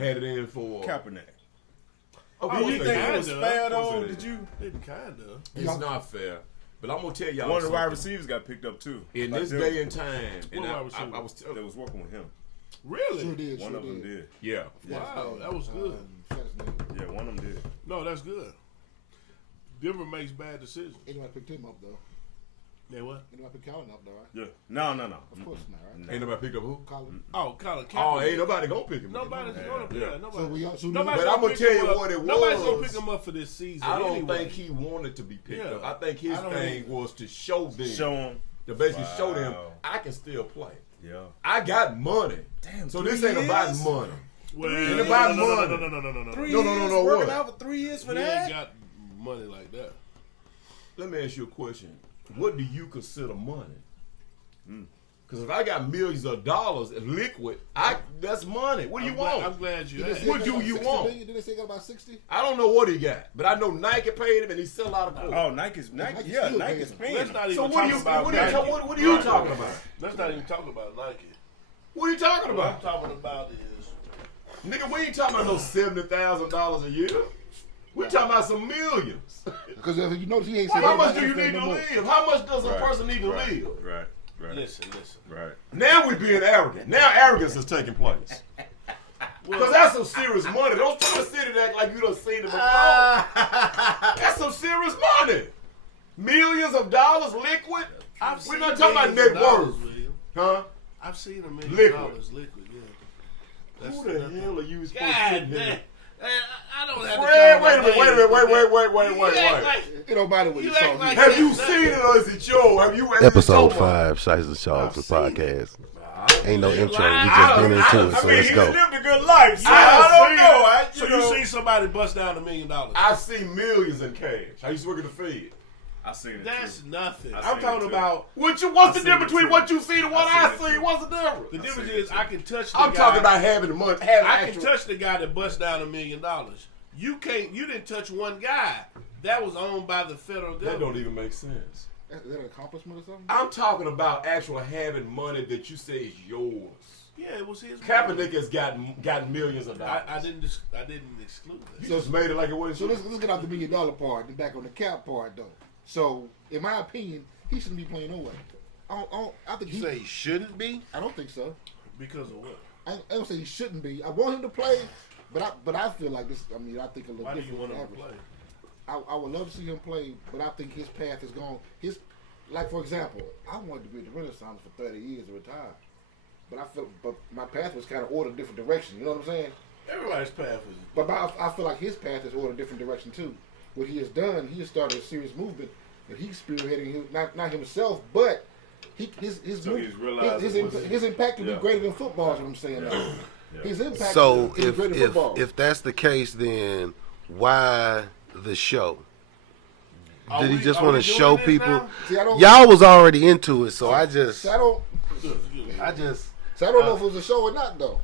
had it in for Kaepernick. Okay, You think it was fair though? Did you? Kinda. It's not fair. But I'm gonna tell y'all One of the wide something. receivers got picked up too. In Like this them. day and time, and I They was working with him. Really? Sure did. One of them did. yeah. Wow, that was good. Yeah, one of them did. No, that's good. Denver makes bad decisions. Anybody picked him up though? They what? Anybody picked Colin up though, right? Yeah. No. Of course not, right? Ain't nobody picked up who? Colin. Oh, Colin Kaepernick. Oh, ain't nobody gonna pick him. Nobody's gonna pick him. So we all, Nobody's But I'm gonna pick tell him you up. what it Nobody's was. gonna pick him up for this season. I don't anyway. think he wanted to be picked Yeah. up. I think his I don't thing either. was to show them, to basically Wow. show them I can still play. Yeah. I got money. Damn. So this ain't about money. Well, Ain't about money. No. 3 No, years what? working out for 3 years for He that. ain't got money like that. Let me ask you a question. What do you consider money? Because if I got millions of dollars in liquid, that's money. What do you want? I'm glad you asked. What do you want? Did they say he got about 60? I don't know what he got, but I know Nike paid him and he sell a lot of clothes. Oh, Nike's paying. Let's him. not even So talk about Nike. what are you talking about? Let's not even talk about Nike. What are you talking What I'm about? talking about is Nigga, we ain't talking about no $70,000 a year. We talking about some millions. Because you notice he ain't saying How much do you need to live? How much does a person need to live? Right. listen. Right. Now we being arrogant. Now arrogance is taking place. Because that's some serious money. Don't try to sit and act like you done seen it before. That's some serious money. Millions of dollars liquid. We're not talking about net worth. Huh? I've seen $1 million Liquid. liquid, yeah. That's Who the hell are you supposed to God sit damn. here? I don't have to Fred, call wait a my minute, name. wait. You act like- It don't matter what You you act saw. like- Have you seen it or is it your? Have you Episode 5, Shysters, Charlatans podcast. Ain't no intro. We just been into it, so let's go. lived a good life. So I So you seen somebody bust down $1 million? I've seen millions in cash. I used to work at the Fed. I seen it. That's nothing. I I'm seen talking it too. about What's the I've difference seen between it what too. you see and what I've I seen it see? too. What's the difference? the difference seen it is too. I can touch the I'm guy. talking about having the money. Having I can actual. touch the guy that bust down $1 million. You can't. You didn't touch one guy that was owned by the federal That government. don't even make sense. Is that an accomplishment or something? I'm talking about actual having money that you say is yours. Yeah, it was his. Kaepernick has gotten millions of dollars. I didn't exclude that. You just made it like it wasn't. So let's get off the $1 million part and back on the cap part though. So in my opinion, he shouldn't be playing no way. I think You say he shouldn't be? I don't think so. Because of what? I don't say he shouldn't be. I want him to play, but I feel like this. I mean, I think a little Why do you different. want him than to average. play? I would love to see him play, but I think his path is gone. Like for example, I wanted to be at the Renaissance for 30 years to retire, but my path was kind of ordered a different direction. You know what I'm saying? Everybody's path is. But I feel like his path is ordered a different direction too. What he has done, he has started a serious movement, and he's spearheading not himself, but his impact can be greater than football. Is what I'm saying. Now. His impact So is greater than football. if that's the case, then why the show? Did he just want to show people? See, Y'all was already into it, so I just. I don't know if it was a show or not though.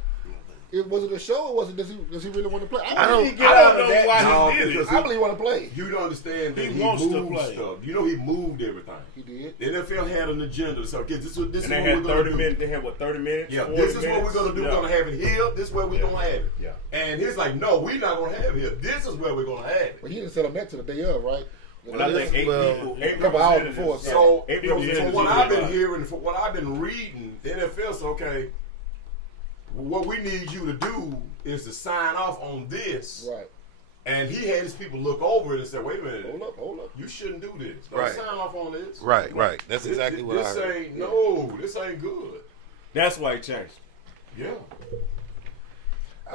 Was it a show or was it does he really want to play? I don't know why he did it. I believe he want to play. You don't understand that He he wants to moved play. stuff. You know he moved everything. He did. The NFL had an agenda. So okay, this is And what they we're had gonna 30 do. minutes. They had what, 30 minutes? Yeah, 40 this is what minutes? we're gonna do. We're gonna have it here. This is where we're gonna have it. Yeah. And he's like, no, we're not gonna have it here. This is where we're gonna have it. But he didn't set up that to the day of, right? Well, I think eight couple hours before. So, eight from representatives what did I've been it. hearing, from what I've been reading, the NFL said, okay, what we need you to do is to sign off on this. Right. And he had his people look over it and say, wait a minute, Hold up. you shouldn't do this. Don't Right. sign off on this. Right. That's exactly what I This heard. ain't, no, this ain't good. That's why he changed. Yeah.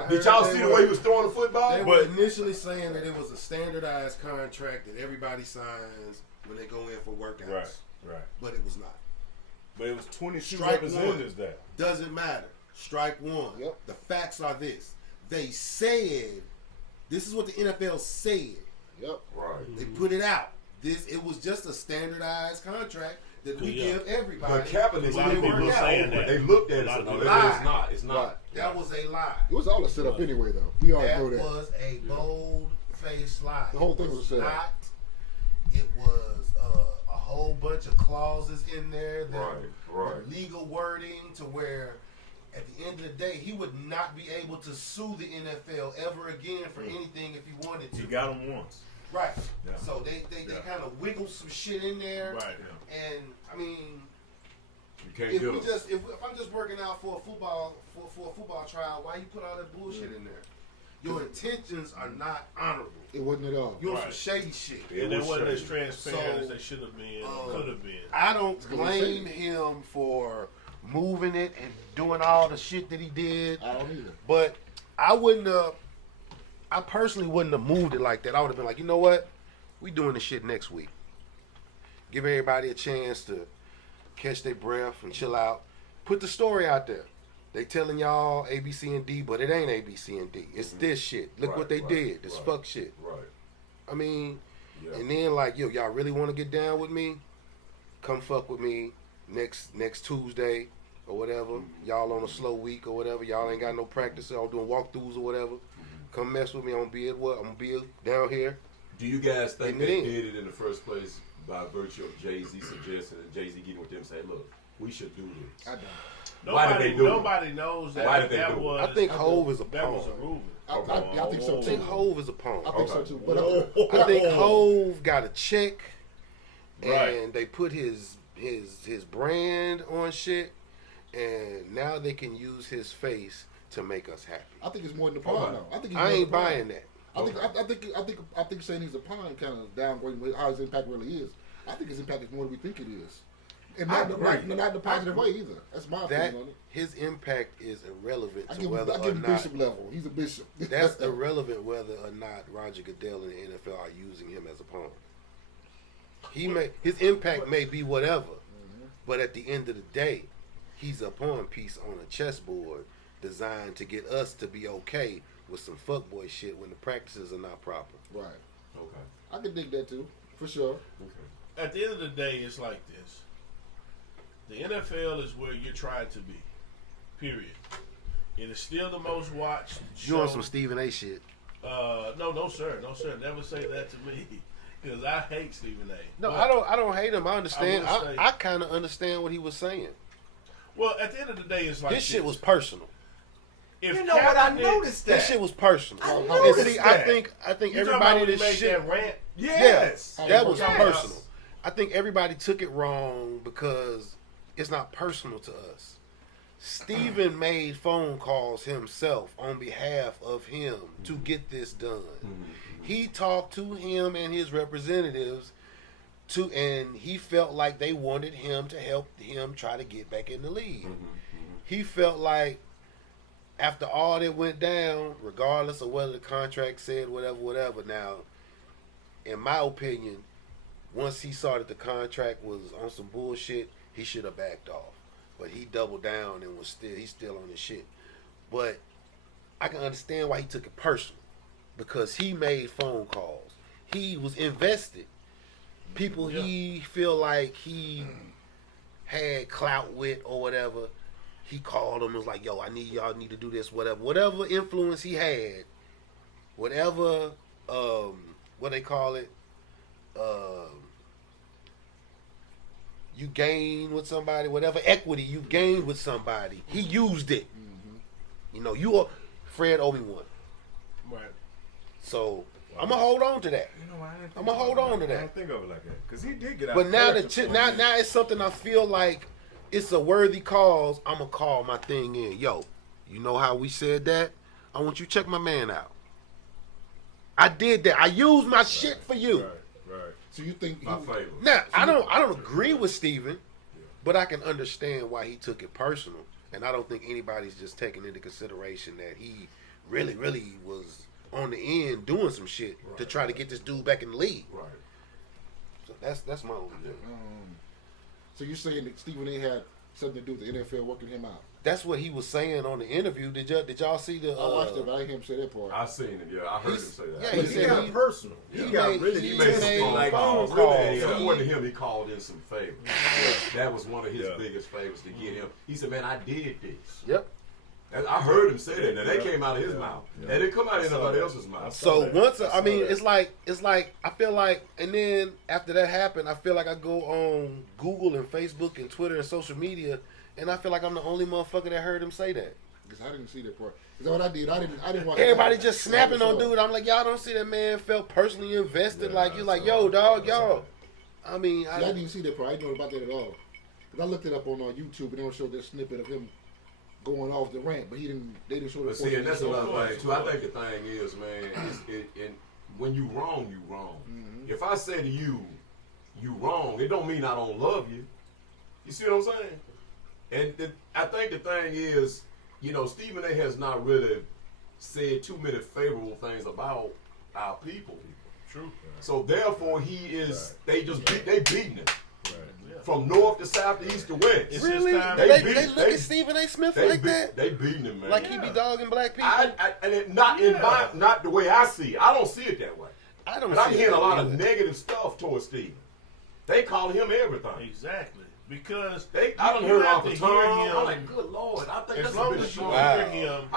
Did y'all see the way he was throwing the football? They were initially saying that it was a standardized contract that everybody signs when they go in for workouts. Right. But it was not. But it was 22 Strike representatives there. Doesn't matter. Strike one. Yep. The facts are this. They said, this is what the NFL said. Yep. Right. They put it out. It was just a standardized contract that we give everybody. But Kaepernick, A lot of people saying that. they looked at it A lot and of said, people- no, it's not. It's not. That was a lie. It was all a setup anyway, though. We all That know that. was a bold-faced lie. The whole thing It was a setup. not. It was a whole bunch of clauses in there that Right. were legal wording to where at the end of the day, he would not be able to sue the NFL ever again for anything if he wanted to. He got him once. Right. Yeah. So they kind of wiggled some shit in there. Right. And I mean, You can't if do we it. just if I'm just working out for a football trial, why you put all that bullshit in there? Your intentions are not honorable. It wasn't at all. You're some Right. shady shit. And they was wasn't as shady. transparent as So, they should have been or could have been. I don't blame him for moving it and doing all the shit that he did. I don't either. But I personally wouldn't have moved it like that. I would have been like, you know what? We doing this shit next week. Give everybody a chance to catch their breath and chill out. Put the story out there. They telling y'all A, B, C, and D, but it ain't A, B, C, and D. It's this shit. Look what they did. This fuck shit. Right. I mean, Yeah. and then like, yo, y'all really want to get down with me? Come fuck with me next Tuesday or whatever. Y'all on a slow week or whatever. Y'all ain't got no practice. Y'all doing walkthroughs or whatever. Come mess with me. I'm gonna be down here. Do you guys think Getting it they in. did it in the first place by virtue of Jay-Z suggesting and Jay-Z getting with them and saying, look, we should do this? I don't. Why did they do it? Nobody knows that. Why did they that do it? was. I think Hove is a that was a pawn. Reuben. I think so I too. think Hove is a pawn. I think so Okay. too. But I think Hove got a check, and Right. they put his brand on shit, and now they can use his face to make us happy. I think it's more than the pawn though. I think he's I more ain't than the pawn. buying that. I think saying he's a pawn kind of downgrading how his impact really is. I think his impact is more than we think it is, and not in a positive way either. That's my That opinion on it. his impact is irrelevant I to give whether him or not. bishop level. He's a bishop. That's irrelevant whether or not Roger Goodell and the NFL are using him as a pawn. His impact may be whatever, but at the end of the day, he's a pawn piece on a chessboard designed to get us to be okay with some fuckboy shit when the practices are not proper. Right. Okay. I can dig that too, for sure. Okay. At the end of the day, it's like this. The NFL is where you're trying to be. Period. It is still the most watched show. You on some Stephen A. shit? No, sir. Never say that to me, because I hate Stephen A. No, But- I don't hate him. I understand. I will say- I kind of understand what he was saying. Well, at the end of the day, it's like This shit was personal. If You know what? I Kaepernick- noticed that. This shit was personal. I And noticed see, that. I think You talking everybody about when he this made shit. that rant? Yes. Yeah. That was Yes. personal. I think everybody took it wrong because it's not personal to us. Steven made phone calls himself on behalf of him to get this done. He talked to him and his representatives and he felt like they wanted him to help him try to get back in the league. He felt like after all that went down, regardless of whether the contract said whatever, now, in my opinion, once he saw that the contract was on some bullshit, he should have backed off. But he doubled down and he's still on his shit. But I can understand why he took it personal. Because he made phone calls. He was invested. People he feel like he had clout with or whatever, he called them and was like, yo, y'all need to do this, whatever. Whatever influence he had, whatever, what they call it, you gain with somebody, whatever equity you gained with somebody, he used it. You know, Fred owe me one. Right. So I'm gonna hold on to that. You know, I'm gonna hold on to I that. don't think of it like that because he did get out. But now character for now me. it's something I feel like it's a worthy cause. I'm gonna call my thing in. Yo, you know how we said that? I want you to check my man out. I did that. I used my shit for you. Right. So you think My favor. Now I don't agree with Steven, but I can understand why he took it personal. And I don't think anybody's just taking into consideration that he really was on the end doing some shit to try to get this dude back in the league. Right. So that's my only thing. So you're saying that Stephen A. had something to do with the NFL working him out? That's what he was saying on the interview. Did y'all see the? I watched it, but I didn't hear him say that part. I seen it. Yeah, I heard him say that. Yeah, But he he said got he- personal. he He got made- really. he He He made made some like phone phone calls. calls. He- According to him, he called in some favors. That was one of his Yeah. biggest favors to get him. He said, "Man, I did this." Yep. I heard him say that. Now that came out of his Yeah. mouth. Yeah. That didn't come out of I saw anybody that. else's mouth. So that. once I I saw mean, that. it's like I feel like, and then after that happened, I feel like I go on Google and Facebook and Twitter and social media, And I feel like I'm the only motherfucker that heard him say that. Because I didn't see that part. Because what I did, I didn't watch. Everybody just snapping on dude. I'm like, y'all don't see that man felt personally invested. Like you're like, yo, dog, y'all. I mean, I didn't see that part. I didn't know about that at all. Because I looked it up on YouTube and they don't show that snippet of him going off the rant, but they didn't show the. But see, and that's another thing too. I think the thing is, man, when you wrong, you wrong. Mm-hmm. If I say to you, you wrong, it don't mean I don't love you. You see what I'm saying? And I think the thing is, Stephen A. has not really said too many favorable things about our people. True. So therefore, he is. They beating him. From north to south to east to west. It's really? They look at Stephen A. Smith like that? They beating him, man. Like he be dogging black people? Not the way I see it. I don't see it that way. I'm hearing a lot of negative stuff towards Stephen. They call him everything. Exactly. Because I don't hear off the tongue. I'm like, good Lord. I think that's a bit strong. I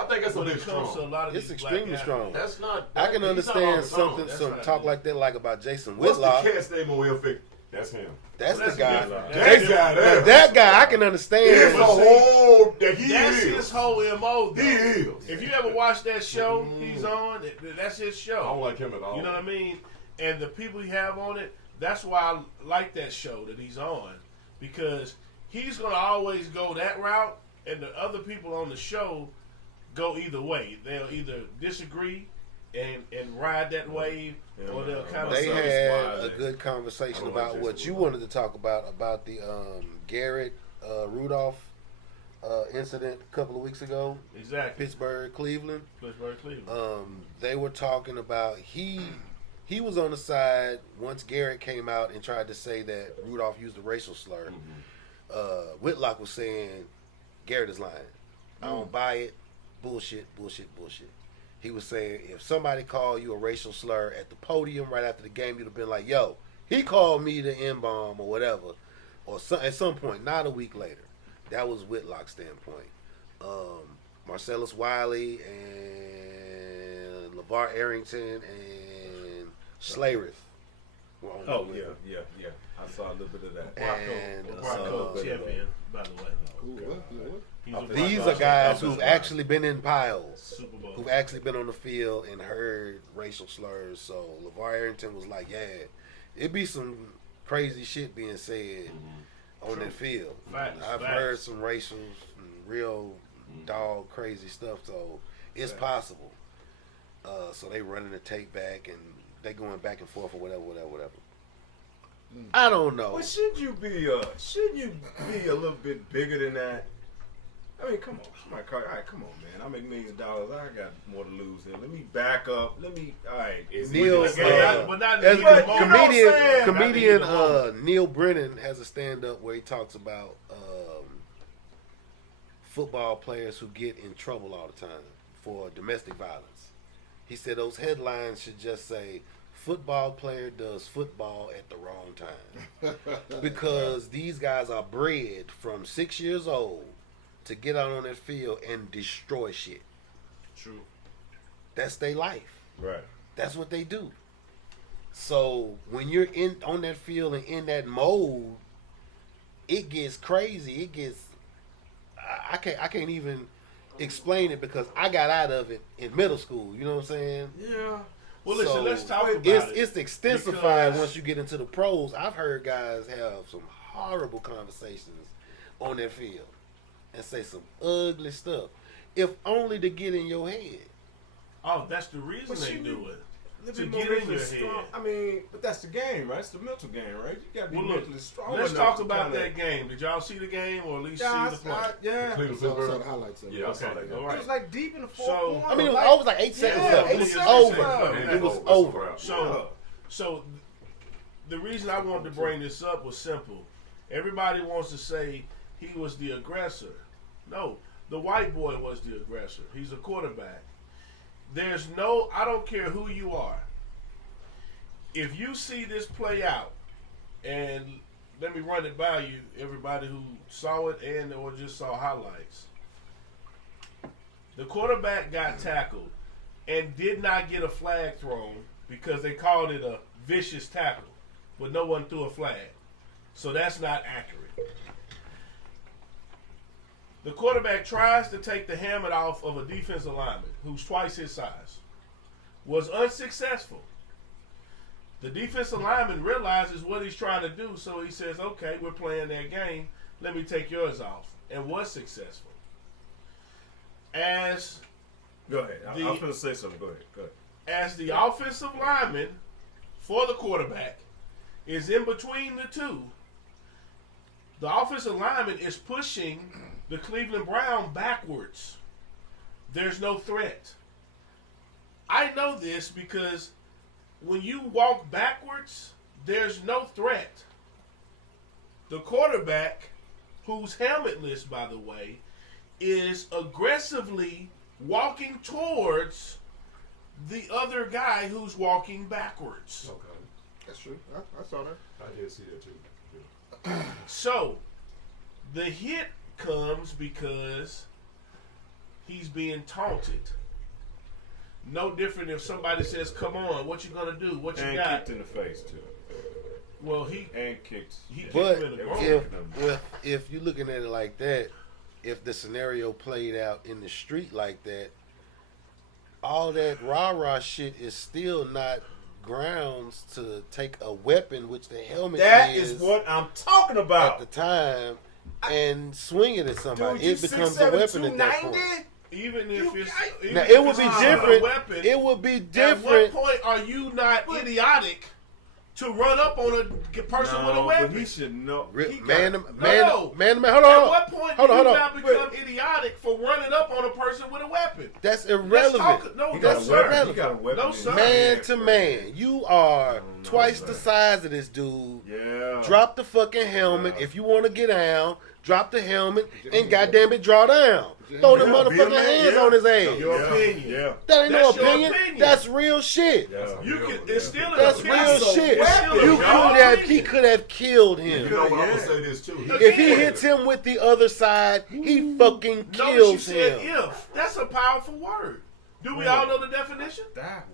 think that's a bit strong. It's extremely strong. That's not. I can understand some talk like that, like about Jason Whitlock. What's the cat's name on Welfare? That's him. That's the guy. That guy, I can understand. It's a whole that's his whole MO. Though. He is. If you ever watch that show he's on, that's his show. I don't like him at all. You know what I mean? And the people he have on it, that's why I like that show that he's on. Because he's going to always go that route, and the other people on the show go either way. They'll either disagree and ride that wave, or they'll kind of. They had a good conversation about what you wanted to talk about the Garrett Rudolph incident a couple of weeks ago. Exactly. Pittsburgh, Cleveland. They were talking about he was on the side once Garrett came out and tried to say that Rudolph used a racial slur. Mm-hmm. Whitlock was saying Garrett is lying. I don't buy it. Bullshit. He was saying if somebody called you a racial slur at the podium right after the game, you'd have been like, yo, he called me the N-bomb or whatever. Or at some point, not a week later. That was Whitlock's standpoint. Marcellus Wiley and LeVar Arrington and Slayerith were on the yeah. I saw a little bit of that. And champion, by the way. These are guys who've actually been in piles, who've actually been on the field and heard racial slurs. So LeVar Arrington was like, yeah, it'd be some crazy shit being said on that field. I've heard some racial, real dog crazy stuff, so it's possible. So they running the tape back and they going back and forth or whatever. I don't know. Well, shouldn't you be a little bit bigger than that? I mean, come on. Somebody call, all right, come on, man. I make $millions. I got more to lose here. Let me back up. All right. Neil, comedian Neil Brennan has a stand-up where he talks about football players who get in trouble all the time for domestic violence. He said those headlines should just say, football player does football at the wrong time. Because these guys are bred from 6 years old to get out on that field and destroy shit. True. That's their life. Right. That's what they do. So when you're on that field and in that mode, it gets crazy. It gets I can't even explain it because I got out of it in middle school. You know what I'm saying? Yeah. Well, listen, let's talk about It's extensified once you get into the pros. I've heard guys have some horrible conversations on their field and say some ugly stuff, if only to get in your head. Oh, that's the reason they do it. To get in your head. I mean, but that's the game, right? It's the mental game, right? You got to be mentally strong. Let's talk about that game. Did y'all see the game or at least see the play? Yeah. I saw the highlights of it. Yeah, I saw that. All right. It was like deep in the fourth quarter. I mean, it was like 8 seconds left. It was over. It was over. So the reason I wanted to bring this up was simple. Everybody wants to say he was the aggressor. No, the white boy was the aggressor. He's a quarterback. I don't care who you are. If you see this play out, and let me run it by you, everybody who saw it and or just saw highlights. The quarterback got tackled and did not get a flag thrown because they called it a vicious tackle, but no one threw a flag. So that's not accurate. The quarterback tries to take the helmet off of a defensive lineman who's twice his size. Was unsuccessful. The defensive lineman realizes what he's trying to do, so he says, okay, we're playing that game. Let me take yours off. And was successful. As Go ahead. I was going to say something. Go ahead. As the offensive lineman for the quarterback is in between the two, the offensive lineman is pushing the Cleveland Brown backwards. There's no threat. I know this because when you walk backwards, there's no threat. The quarterback, who's helmetless, by the way, is aggressively walking towards the other guy who's walking backwards. Okay. That's true. I saw that. I did see that too. So, the hit comes because he's being taunted. No different if somebody says, come on, what you gonna do? What you and got? kicked in the face, too. Well, he kicked. kicked But him in the groin. if you're looking at it like that, if the scenario played out in the street like that, all that rah-rah shit is still not grounds to take a weapon, which the helmet That is what I'm talking at about. the time, and swing it at somebody. Dude, It becomes a weapon at that point. Even if it's Now if it would it's be not different. a weapon, It would be at different. what point are you not idiotic to run up on a person with a weapon? But he should know. Man, No. hold At on. what point Hold do on, you hold not on. become idiotic for running up on a person with a weapon? That's Let's irrelevant. talk. No, He no, got a sir. weapon. He got a weapon. No, in sir. his Man hand, to bro. man, you are twice the man. size of this dude. Yeah. Drop the fucking helmet if you want to get down. Drop the helmet and goddamn it, draw down. Throw the Yeah, be a motherfucking man, hands yeah. on his ass. Your Yeah. opinion. Yeah. That ain't no That's your opinion. opinion. That's real shit. Yeah. You can. It's still an That's opinion. real shit. It's still a You your could have. He opinion. could have killed You him. know what? I'm Yeah. gonna say this too. If he hits him with the other side, he fucking Notice you kills said him. if. That's a powerful word. Do we all know the definition? That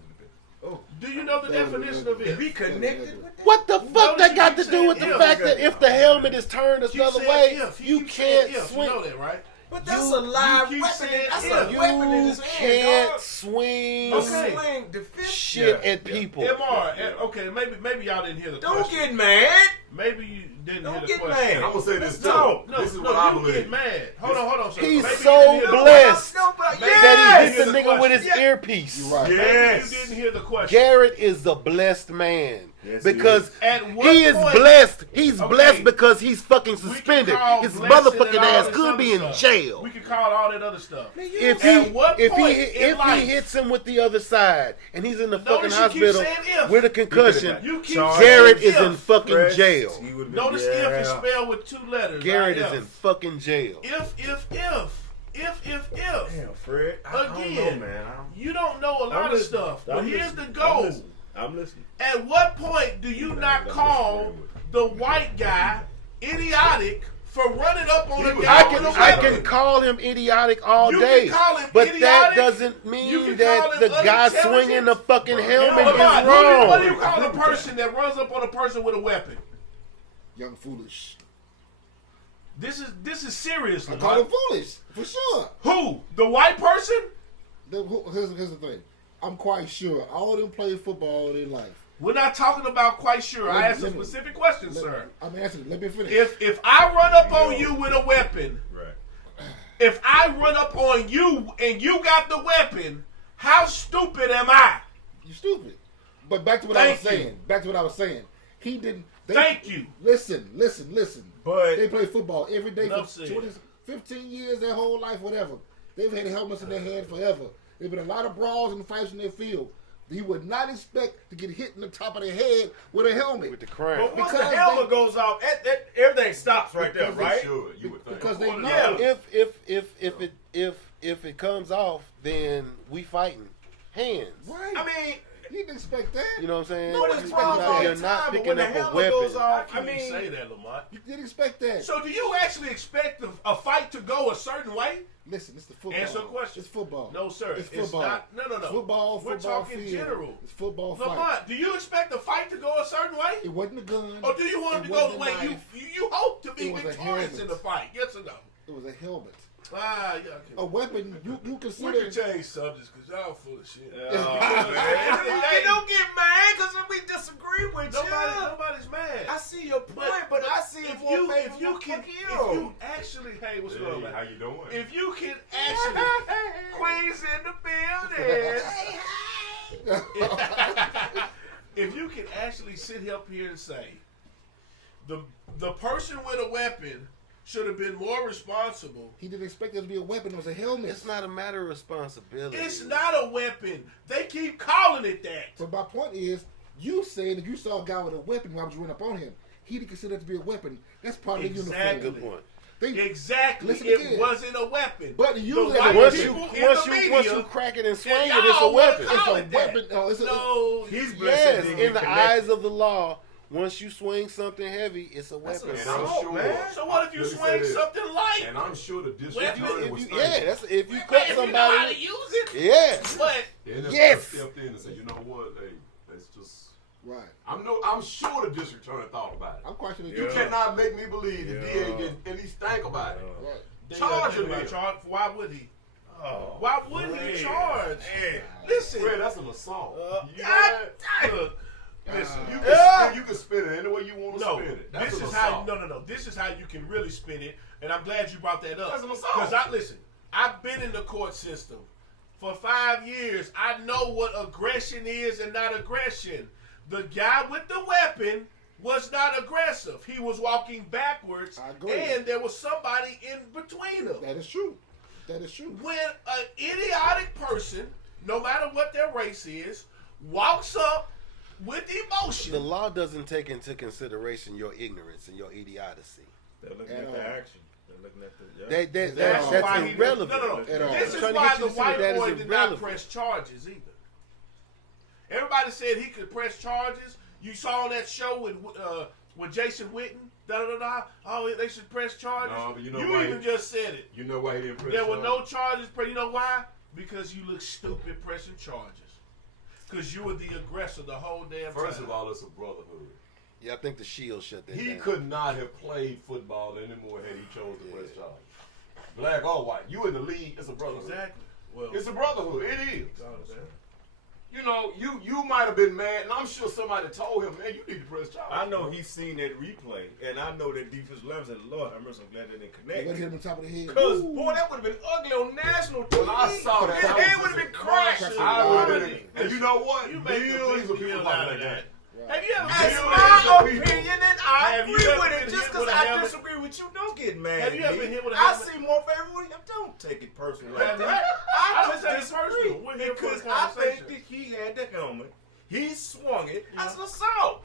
would Do you know the definition of if? be connected with that. What the fuck Notice that you got keep to do with the saying fact if. that if the helmet is turned Keep another saying way, if. you keep saying can't if. swing. You know that, right? But that's You- a live you keep weapon. saying That's if. a weapon in You his hand, can't dog. swing Okay. Swing, defend. shit Yeah. at people. MR. Okay, maybe y'all didn't hear the Don't question. get mad. Maybe you didn't Don't hear the get question. mad. I'm gonna say this Let's too. talk. No, This is what I you believe. get mad. Hold on, sir. He's Maybe so you didn't hear the blessed No, but Maybe that he you hit the hear the nigga with his question. earpiece. You're right. Maybe Yes. you didn't hear the question. Garrett is a blessed man. Yes, he because is. At what he is point- blessed. He's Okay. blessed because he's fucking We can suspended. call His blessing motherfucking and all ass this could other be in stuff. jail. We can call all that other stuff. If At what he point in life- hits him with the other side and he's in the fucking Notice you keep hospital saying if. with a concussion, You keep Garrett saying is in if. fucking Fresh, jail. he would've been- Notice yeah. if is spelled with two letters. Garrett not is if. in fucking jail. If. Damn, Fred. I don't know, Again, man. you don't know a lot of listening. stuff. I'm But here's the listening. goal. I'm listening. At what point do you not call the white guy idiotic for running up on a guy with a I weapon? can call him idiotic all You day, can call him but idiotic. that doesn't You mean can that call him the guy unintelligent. swinging the fucking helmet Hold on, is what do you wrong. call a person that runs up on a person with a weapon? Young foolish. This is serious. I Lamont. call him foolish for sure. Who? The white person? Here's the thing. I'm quite sure all of them play football all their life. We're not talking about quite sure. I asked a Let me- specific question, sir. I'm answering. Let me finish. If I run up on you with a weapon, Right. if I run up on you and you got the weapon, how stupid am I? You stupid. But back to what I was Thank you. saying. Back to what I was saying. He didn't. Thank you. Listen. But They play football every day Enough for said. 20, 15 years, their whole life, whatever. They've had helmets in their hand forever. There've been a lot of brawls and fights in their field. You would not expect to get hit in the top of the head with a helmet. With the crown. But once Because the helmet goes off, everything stops right there, Because they right? Should you would think? Because they know. Yeah. If it comes off, then we fighting hands. Right. I mean, You didn't expect that. You know what I'm saying? no, it's wrong all You're the not time, but picking when the up a helmet weapon. goes How off, can I you mean, say that, Lamont? You didn't expect that. So do you actually expect a fight to go a certain way? Listen, it's the football. Answer a question. It's football. No, sir. It's football. not. No. It's football. We're Football talking field. general. It's football fight. Lamont, do you expect the fight to go a certain way? It wasn't a gun. Or do you want it It to go the wasn't way a knife. you hope to be It was a victorious helmet. in the fight? Yes or no? It was a helmet. A weapon, you We consider. can change subjects because y'all full of shit. Hey, don't get mad because we disagree with you. Nobody's mad. I see your point, but I see it more favorable if you actually, hey, what's going on, man? How you doing? If you can actually, Queens in the building. If you can actually sit up here and say the person with a weapon should have been more responsible. He didn't expect there to be a weapon. It was a helmet. It's not a matter of responsibility. It's not a weapon. They keep calling it that. But my point is, you saying if you saw a guy with a weapon, why would you run up on him? He didn't consider it to be a weapon. That's part of the uniform. Good point. Exactly. Listen It again. wasn't a weapon. But you Once you crack it and swing it, it's a weapon. It's a weapon. No, he's Yes, blessed. in the eyes of the law, once you swing something heavy, it's a weapon. And bro. I'm sure, man. So what if you let me say swing this, something light? And I'm sure the district Well, attorney was If you cut If you know how to somebody, use it, yeah. but Yes. stepped in and said, you know what, hey, let's just. Right. I'm sure the district attorney thought about it. I'm questioning You cannot make me believe the DA didn't at least think about it. Right. Charge him. Why would he? Oh, Why would he charge? man. Listen, Fred, that's an assault. You know God, that? look, listen. You can spin it any way you want to No, spin it. That's this an is how. assault. No. This is how you can really spin it, and I'm glad you brought that up. That's an assault. Because I've been in the court system for 5 years. I know what aggression is and not aggression. The guy with the weapon was not aggressive. He was walking backwards, I agree. and there was somebody in between them. That is true. That is true. When an idiotic person, no matter what their race is, walks up with emotion. The law doesn't take into consideration your ignorance and your idiocy. They're looking at the action. They're looking at the. That's why he- irrelevant. No. At all. This I'm is trying to why get you the to see white that boy is did irrelevant. not press charges either. Everybody said he could press charges. You saw on that show with Jason Witten. Oh, they should press charges. No, but you know you why even just said it. You know why he didn't press There were charges? no charges. You know why? Because you look stupid pressing charges. Because you were the aggressor the whole damn time. First of all, it's a brotherhood. Yeah, I think the Shield shut that He down. could not have played football anymore had he chose to press charges. Black or white. You in the league, it's a brotherhood. Exactly. Well, It's a brotherhood. It is. oh, You know, you might have been mad, and I'm sure somebody told him, man, you need to press charges. I know he's seen that replay, and I know that defense levels. And Lord, I'm so glad they didn't They connect. hit him on top of the head. Because boy, that would have been ugly on national TV. When I saw that, his I head was would have been just- crushed. I would have Already. been. And you know what? You make a Millions big of people deal watching out of that that. game. Have you ever That's been my hit with a opinion, and I Have you agree ever with been it. Just hit because with a I helmet? disagree with you, don't get mad. Have you at ever me. been hit with a I helmet? see more favorable. Don't take it personal like Have you? that. I I just think just it's disagree personal. We're here for a because I think conversation. that he had the helmet. He swung it as an assault.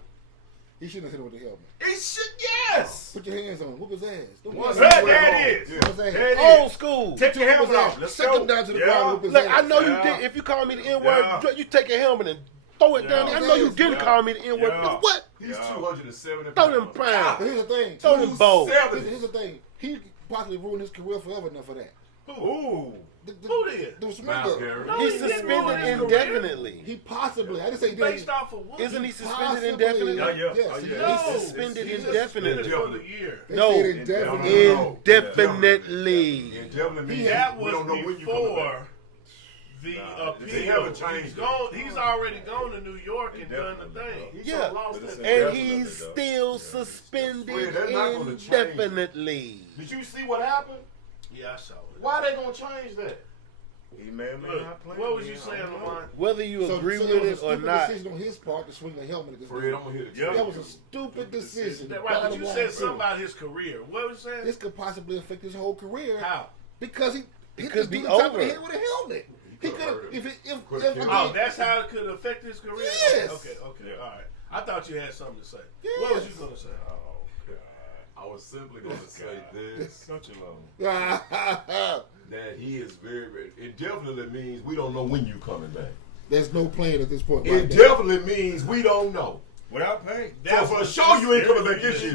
He shouldn't have hit him with the helmet. He should, yes. Put your hands on him. Whoop his ass. Don't Once whoop he his went There home, it is. yeah. ass. There it Old is. school. Take your helmet off. Let's Set go. him down to the Yeah. ground. Whoop his Look, ass. I know you Yeah. did. If you call me the N-word, Yeah. you take your helmet and throw it down there. I know you didn't Yeah. call me the N-word. Yeah. But what? He's Yeah. 270 Throw them pounds. pounds. But here's the thing. Throw them balls. Here's the thing. He possibly ruined his career forever enough for that. Ooh. Who did? The Miles swimmer. Garrett. No, He's he didn't ruin suspended his career. indefinitely. He possibly. I didn't say he Based did. off of what? Isn't he suspended Possibly. indefinitely? Yeah, yeah. Yes, Oh, he yeah. He's No. suspended He's indefinitely. suspended for the year. They No. said indefinitely. Indefinitely. Indefinitely means That we was don't know when you coming back. before the they appeal. haven't changed He's it. gone. He's already gone to New York and done the Definitely, thing. He Yeah. sure lost But it's that. And Definitely, he's though. still Yeah. suspended Fred, they're not gonna change. indefinitely. Did you see what happened? Yeah, I saw it. Why they gonna change that? He may or may Look, not play. what was you again. saying, I don't know. Lamont? Whether you So agree there with was a it or stupid not, decision on his part to swing a helmet at this Fred, man. I'm gonna hit it. Yeah. That was a stupid decision. That right, but you Bottom said line. something about his career. What was you saying? This could possibly affect his whole career How? because he hit could this be dude on top of over. the head with a helmet. He could have, Could've killed Oh, that's how it could affect his career? Yes. Okay, Yeah. all right. I thought you had something to say. Yes. What was you going to say? Oh, God. I was simply going to say this, Don't you love him? that he is very, very, it definitely means we don't know when you coming back. There's no plan at this point. It definitely means we don't know. Without pay. So for sure, you ain't coming back this year.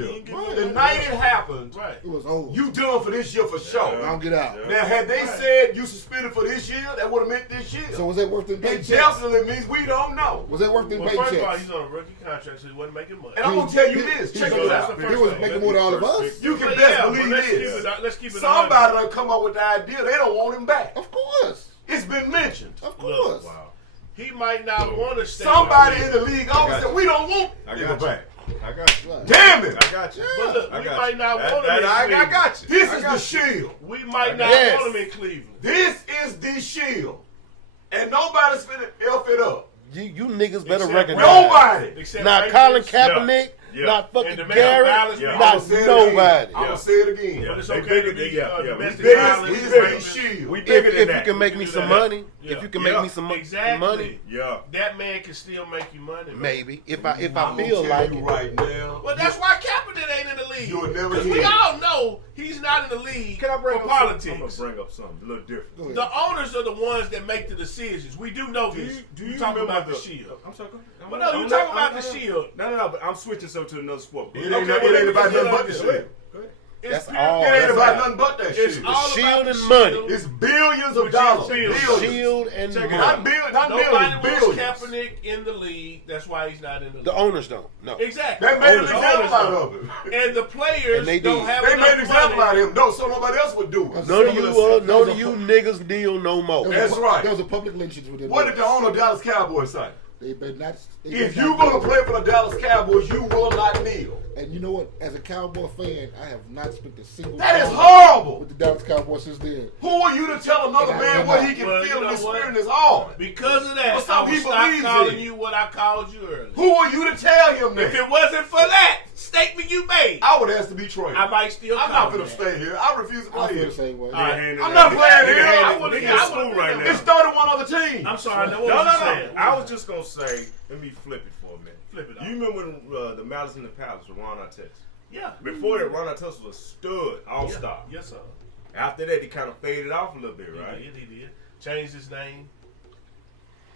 The night it happened, It was over. you done for this year for sure. I don't get out. Now, had they said you suspended for this year, that would have meant this year. So was that worth them It paychecks? definitely means we don't know. Was that worth them Well, first of all, paychecks? he's on a rookie contract, so he wasn't making money. And I'm gonna tell you this. Check He it out. was making more than all of us. You can But best yeah, believe but this. let's keep it Somebody done come up with the idea they don't want him back. Of course. It's been mentioned. Of Look, course. Wow. he might not want to stay. Somebody in the league always said we don't want I him got you. back. I got you. Right. Damn it! I got you. But look, I we got might you. not want him in I Cleveland. got you. This I is got the you. shield. We might not Yes. want him in Cleveland. This is the shield. And nobody's finna F it up. You niggas better Except recognize. Nobody. Except Not Rangers. Colin Kaepernick, Yeah. not fucking And domestic Garrett, violence, Yeah. I'm not gonna say it nobody. again. I'm gonna say it again. But it's They okay bigger to be than- yeah, yeah, domestic we- violence. This is bigger. the shield. We bigger If than you that. can make me do some that. money, Yeah. if you can make Yeah. me some Exactly. money, Yeah. That man can still make you money. Man. maybe. If I I'm feel gonna like tell it. you right now. Well, that's why Kaepernick ain't in the league. You'll never Because hear we it. all know he's not in the league Can I bring for up politics. Something? I'm gonna bring up something a little different. Go ahead. The owners are the ones that make the decisions. We do know Do this. you talking remember about the shield? I'm sorry. Go ahead. Well, no, you talking about the shield. No, but I'm switching so to another sport. It ain't, Okay, it well, ain't about let me nothing but the just- shield. Go ahead. It's That's pure- all. It ain't That's about right. nothing but that It's shit. all about Shield the and money. shield. It's billions of Which dollars. is billions. Billions. Shield and Check it money. out. Not billions. Not Nobody billions. wants Billions. Kaepernick in the league. That's why he's not in the league. The owners don't. No. Exactly. They made an The example owners out don't. of him. And the players And they don't did. have They enough made an example money. out of him. No, so nobody else would do it. None of you niggas deal no more. That's right. There was a public lynching with them. What did the owner of Dallas Cowboys say? They better not. They If better you not gonna play for the Dallas Cowboys, you will not kneel. And you know what? As a Cowboy fan, I have not spent a single That is dollar horrible. with the Dallas Cowboys since then. Who are you to tell another man what he can Well, feel you in know his what? spirit in his heart? Because of that, But some I will people stop believes calling it. you what I called you earlier. Who are you to tell him If that? it wasn't for that statement you made, I would ask to be traded. I might still I'm call not you gonna that. stay here. I refuse to I play feel the here. same way. All right. I'm not playing here. I Nigga would've- in I school would've- right now. It's 31 other teams. I'm sorry, I know what No. you said. I was just gonna say, let me flip it for a minute. Flip it up. You remember when the Malice in the Palace with Ron Artest? Yeah. Before that, Ron Artest was a stud, all-star. Yes, sir. After that, he kind of faded off a little bit, right? He did. Changed his name.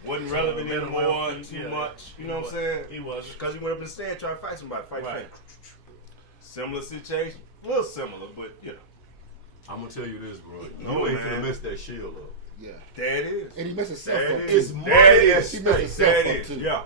Wasn't relevant Better anymore well, too yeah. much. You He know what I'm saying? He was. Because he went up in the stand trying to fight somebody, fight Right. fans. Similar situation, a little similar, but you know, I'm gonna tell you this, bro. No, You ain't man. finna mess that shield up. Yeah. there it is. And he messed himself There up. it too. It's money There it at is. He messed stake. himself There up it is. too. Yeah.